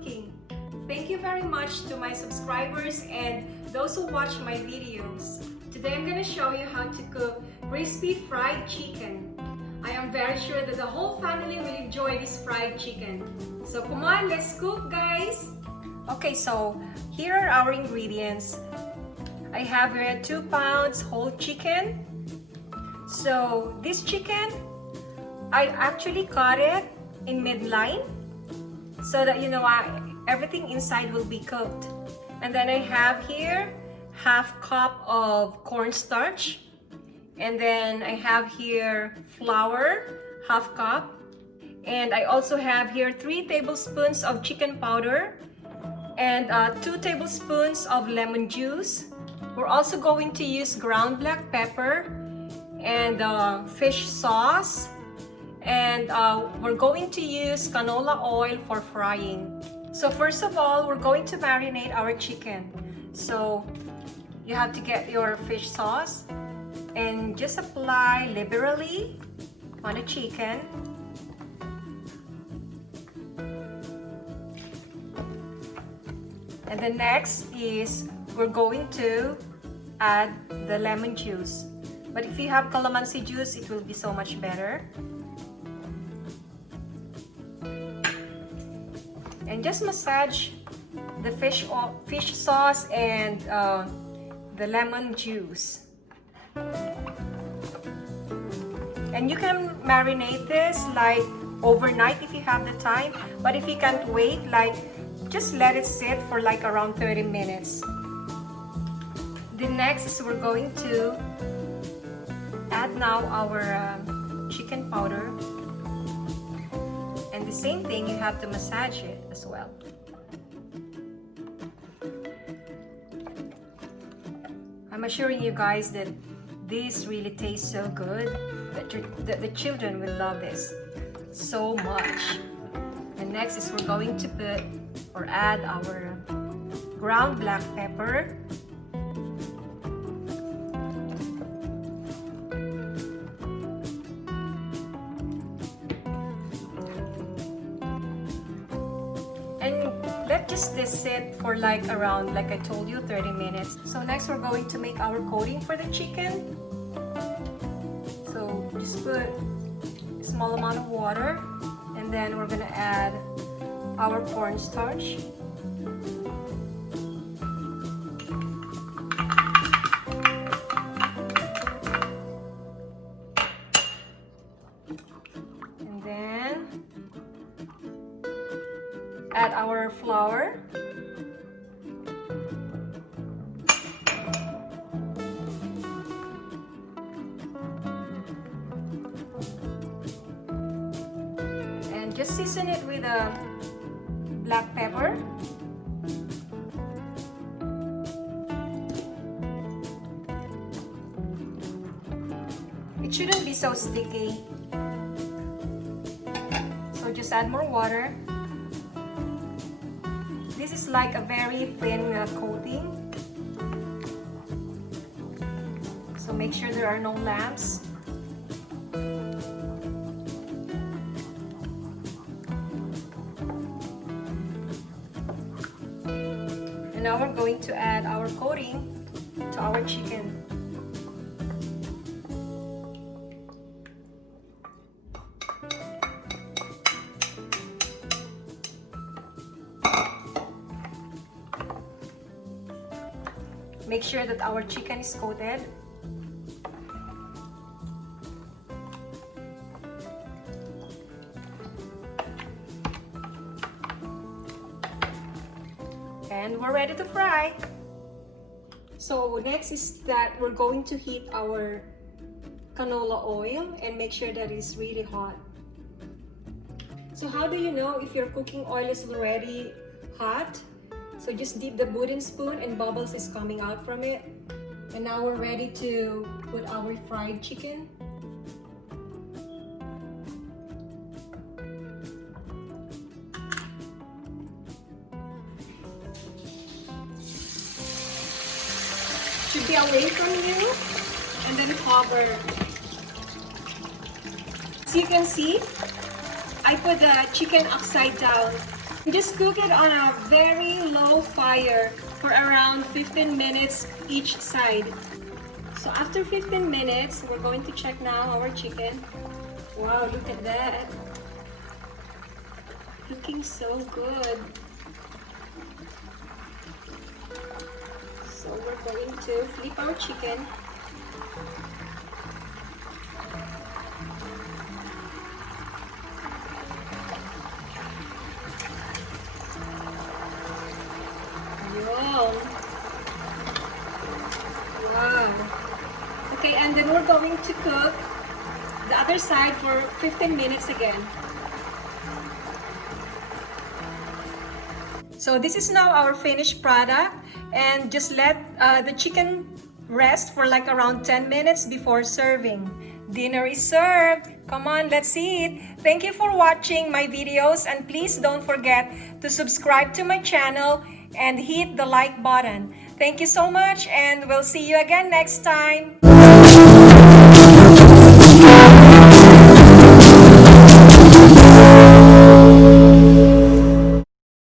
cooking. Thank you very much to my subscribers and those who watch my videos. Today I'm going to show you how to cook crispy fried chicken. I am very sure that the whole family will enjoy this fried chicken. So come on, let's cook, guys! Okay, so here are our ingredients. I have here 2 pounds whole chicken. So this chicken, I actually cut it in midline so that everything inside will be cooked. And then I have here half cup of cornstarch, and then I have here flour, half cup, and I also have here 3 tablespoons of chicken powder and 2 tablespoons of lemon juice. We're also going to use ground black pepper and fish sauce, and we're going to use canola oil for frying. So first of all, we're going to marinate our chicken. So you have to get your fish sauce and just apply liberally on the chicken. And the next is we're going to add the lemon juice. But if you have calamansi juice, it will be so much better. And just massage the fish sauce and the lemon juice. And you can marinate this like overnight if you have the time. But if you can't wait, just let it sit for like around 30 minutes. The next is we're going to add now our chicken powder. And the same thing, you have to massage it as well. I'm assuring you guys that this really tastes so good that the children will love this so much. And next is we're going to put or add our ground black pepper. Let just this sit for around, like I told you, 30 minutes. So next we're going to make our coating for the chicken. So just put a small amount of water, and then we're gonna add our cornstarch. And then add our flour. And just season it with a black pepper. It shouldn't be so sticky. So just add more water. This is like a very thin coating. So make sure there are no lumps. And now we're going to add our coating to our chicken. Make sure that our chicken is coated. And we're ready to fry. So next is that we're going to heat our canola oil and make sure that it's really hot. So how do you know if your cooking oil is already hot? So just dip the wooden spoon and bubbles is coming out from it. And now we're ready to put our fried chicken. Should be away from you, and then cover. As you can see, I put the chicken upside down You just cook it on a very low fire for around 15 minutes each side. So after 15 minutes, we're going to check now our chicken. Wow, look at that. Looking so good. So we're going to flip our chicken. Yum. Wow. Okay, and then we're going to cook the other side for 15 minutes again. So this is now our finished product, and just let the chicken rest for like around 10 minutes before serving. Dinner is served. Come on, let's eat. Thank you for watching my videos, and please don't forget to subscribe to my channel and hit the like button. Thank you so much, and we'll see you again next time.